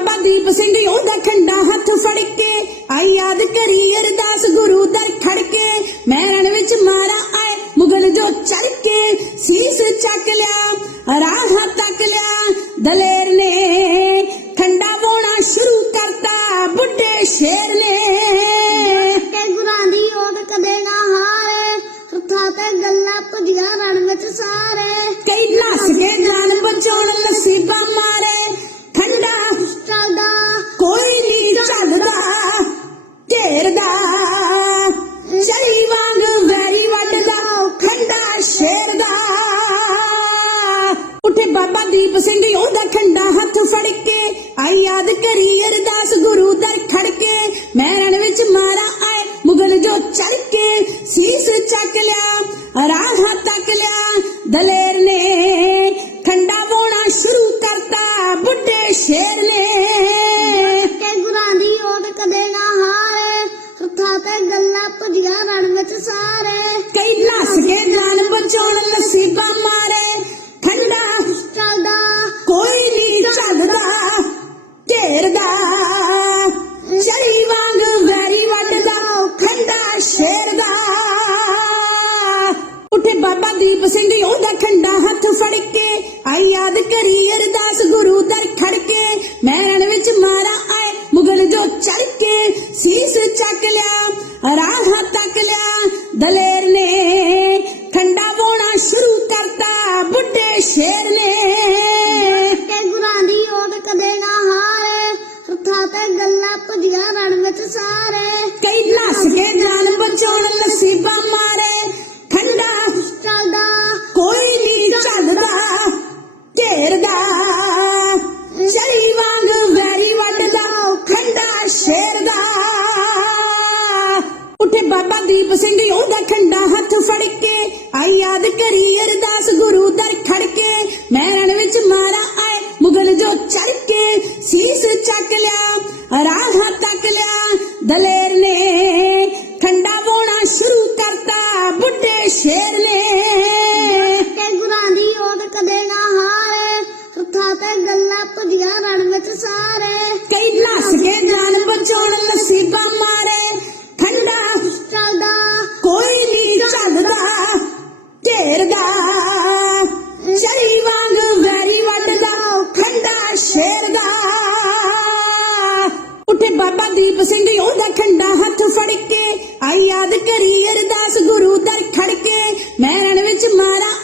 ਬਾਬਾ ਦੀਪ ਸਿੰਘ ਉਹਦਾ ਖੰਡਾ ਹੱਥ ਫੜ ਕੇ ਆਈ ਯਾਦ ਕਰੀ ਅਰਦਾਸ ਗੁਰੂ ਦਰ ਖੜ ਕੇ ਮੈਂ ਰਣ ਵਿੱਚ ਮਾਰਾ ਆਏ ਮੁਗਲ ਜੋ ਚੜ ਕੇ ਸੀਸ ਚੱਕ ਲਿਆ, ਰਾਹ ਤੱਕ ਲਿਆ, ਦਲੇ ਕਰੀ ਅਰਦਾਸ ਗੁਰੂ ਦਰ ਖੜ ਕੇ ਮੈਂ ਰਣ ਵਿੱਚ ਮਾਰਾ ਆਏ, ਮੁਗਲ ਜੋ ਚੜ ਕੇ ਸੀਸ ਚੱਕ ਲਿਆ, ਰਾਹ ਤੱਕ ਲਿਆ। ਦਲੇਰ ਨੇ ਖੰਡਾ ਬੋਣਾ ਸ਼ੁਰੂ ਕਰਤਾ, ਬੁੱਢੇ ਸ਼ੇਰ ਨੇ। ਤੇ ਗੁਰਾਂ ਦੀ ਓਟ ਕਦੇ ਨਾ ਹਾਰੇ, ਹੱਥਾਂ ਤੇ ਗੱਲਾਂ ਭੁਜੀਆਂ ਰਣ ਵਿੱਚ ਸਾਰੇ। ਯਾਦ ਕਰੀ ਅਰਦਾਸ ਗੁਰੂ ਦਰ ਖੜ ਕੇ ਮੈਂ ਰਣ ਵਿੱਚ ਮਾਰਾ ਢੇਰਦਾ ਚਲੀ ਵਾਂਗ ਵੈਰੀ ਵੱਢਦਾ ਖੰਡਾ ਸ਼ੇਰ ਦਾ ਉੱਠੇ ਬਾਬਾ ਦੀਪ ਸਿੰਘ ਉਹਦਾ ਖੰਡਾ ਹੱਥ ਫੜ ਕੇ ਆਈ ਯਾਦ ਕਰੀ ਅਰਦਾਸ ਗੁਰੂ ਦਰ ਖੜ ਕੇ ਮੈਂ ਵਿੱਚ ਮਾਰਾ ਆਏ, ਮੁਗਲ ਜੋ ਚੜ ਕੇ ਸੀਸ ਚੱਕ ਲਿਆ, ਰਾਹ ਤੱਕ ਲਿਆ। ਦਲੇਰ ਨੇ ਖੰਡਾ ਬੋਣਾ ਸ਼ੁਰੂ ਕਰਤਾ, ਬੁੱਢੇ ਸ਼ੇਰ ਨੇ। ਤੇ ਗੁਰਾਂ ਦੀ ਓਟ ਕਦੇ ਤੇ ਗੱਲਾਂ ਭੁਜੀਆਂ ਰਣ ਵਿੱਚ ਸਾਰੇ। ਕਈ ਲੱਸ ਕੇ ਜਾਨ ਬਚਾਉਣ ਨਸੀਬਾਂ ਮਾਰੇ। ਖੰਡਾ ਚੱਲਦਾ। ਕੋਈ ਨਹੀਂ ਚੱਲਦਾ। ਢੇਰਦਾ। ਚਲੀ ਵਾਂਗ ਵੈਰੀ ਵੱਢਦਾ। ਖੰਡਾ ਸ਼ੇਰ ਦਾ ਉੱਠੇ ਬਾਬਾ ਦੀਪ ਸਿੰਘ ਉਹਦਾ ਖੰਡਾ ਹੱਥ ਫੜ ਕੇ ਆਈ ਯਾਦ ਕਰੀ ਅਰਦਾਸ ਗੁਰੂ ਦਰ ਖੜ ਕੇ ਮੈਂ ਰਣ ਵਿੱਚ ਮਾਰਾ